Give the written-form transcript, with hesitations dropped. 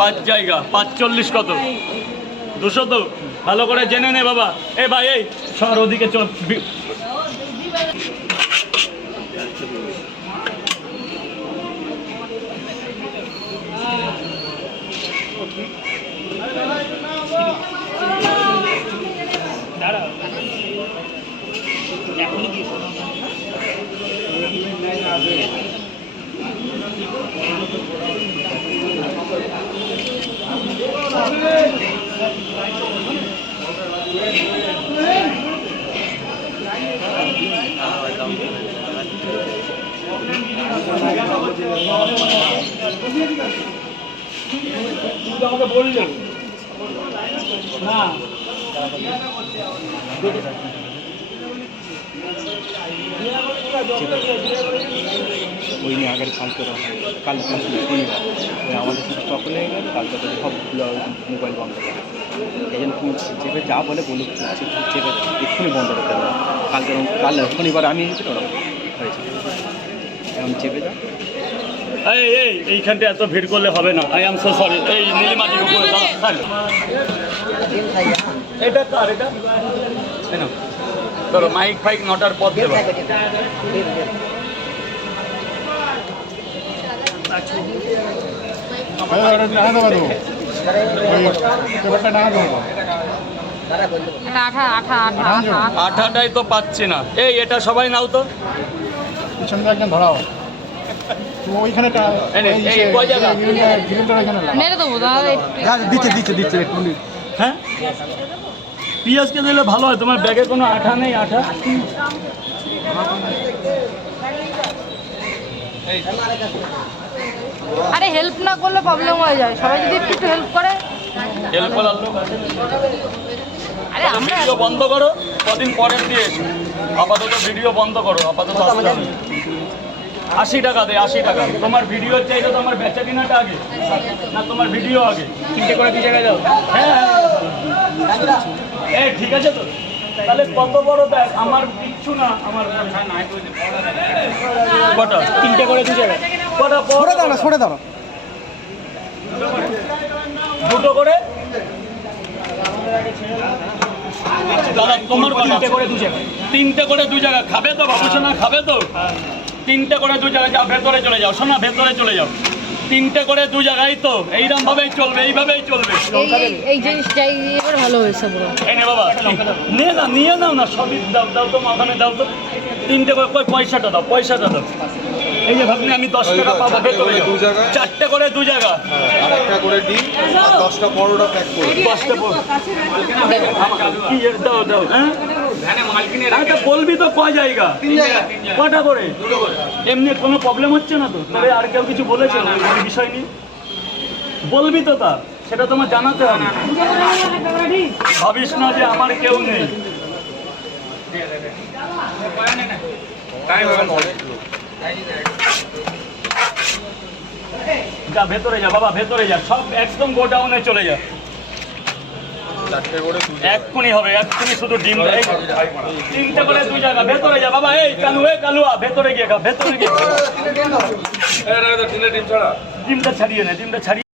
পাঁচ জায়গা 45 কত 200 তো ভালো করে জেনে নে বাবা। এ ভাই এই সর ওদিকে চল। আমাকে বললেন না ওই নিয়ে আগের কালকে কাল শনিবার আমাদের স্টক হয়ে গেল, কালকে সবগুলো মোবাইল বন্ধ করে। এই জন্য চেপে যা বলে বলুক চেপে এক্ষুনি বন্ধ করতে হবে। কাল শনিবার আমি এসেছিল ওরা হয়েছে, এখন চেপে যা। এইখানটা এত ভিড় করলে হবে না। I am so sorry. এই নীলিমাটির উপরে এটা কার? এটা ধরো মাইক ফাইক নটার পর দেবা। আঠাটাই তো পাচ্ছি না। এই এটা সবাই নাও তো একজন ধরাও ওইখানে দিচ্ছে। হ্যাঁ পিঁয়াজকে দিলে ভালো হয়। তোমার ব্যাগে কোনো আঠা নেই? আঠা আরে হেল্প না করলে প্রবলেম হয়ে যায়। সবাই যদি একটু হেল্প করে। হেল্প করার লোক আছে? আরে আমরা ভিডিও বন্ধ করো, কদিন পরের দিয়ে আপাতত ভিডিও বন্ধ করো। আপাতত 80 টাকা দে, 80 টাকা। তোমার ভিডিও চাইলে তো আমার বেচা কিনাটা আগে না, তোমার ভিডিও আগে। তিনটে করে কি জায়গায় যাও? হ্যাঁ ঠিক আছে তো। তাহলে কত বড় দেখ, আমার কিচ্ছু না। আমার কটা? তিনটে করে দু জায়গায় কটা? সরে দাও। দুটো করে দাদা, তোমার তিনটে করে দু জায়গায়। তিনটে করে দু জায়গা খাবে তো বাবু? শোনা খাবে তো? তিনটে করে দু জায়গায় যাও, ভেতরে চলে যাও। শোনা ভেতরে চলে যাও। তিনটে করে দু জায়গায় তো এইরকম ভাবেই চলবে, এইভাবেই চলবে। এই জিনিসটাই এবার ভালো হয়েছে পুরো। এই নে বাবা, নিয়ে নাও না। সবই দাও তো ওখানে দাও তো। তিনটে করে পয়সাটা দাও, পয়সাটা দাও। এই যে ভাবনি আমি 10 টাকা পাবো। ভেতরে চারটে করে দু জায়গা, একটা করে ডিম, 10টা পরোটা প্যাক করে 10টা কি দাও দাও। হ্যাঁ বলবি তো কয় জায়গা? কটা করে? এমনি কোনো প্রবলেম হচ্ছে না তো? তবে আর কেউ কিছু বলেছে ওই বিষয় নিয়ে? বলবি তো তা, সেটা তোমার জানাতে হবে। ভাবিস না যে আমার কেউ নেই। যা ভেতরে যা বাবা, ভেতরে যা। সব একদম গোডাউনে চলে যা। এক্ষুনি হবে, এক্ষুনি শুধু ডিম। তিনটে করে দু জায়গা। ভেতরে যা বাবা। এই কালুয়া ভেতরে গিয়ে খা, ভেতরে গিয়ে ডিমটা ছাড়িয়ে নে, ডিমটা ছাড়িয়ে।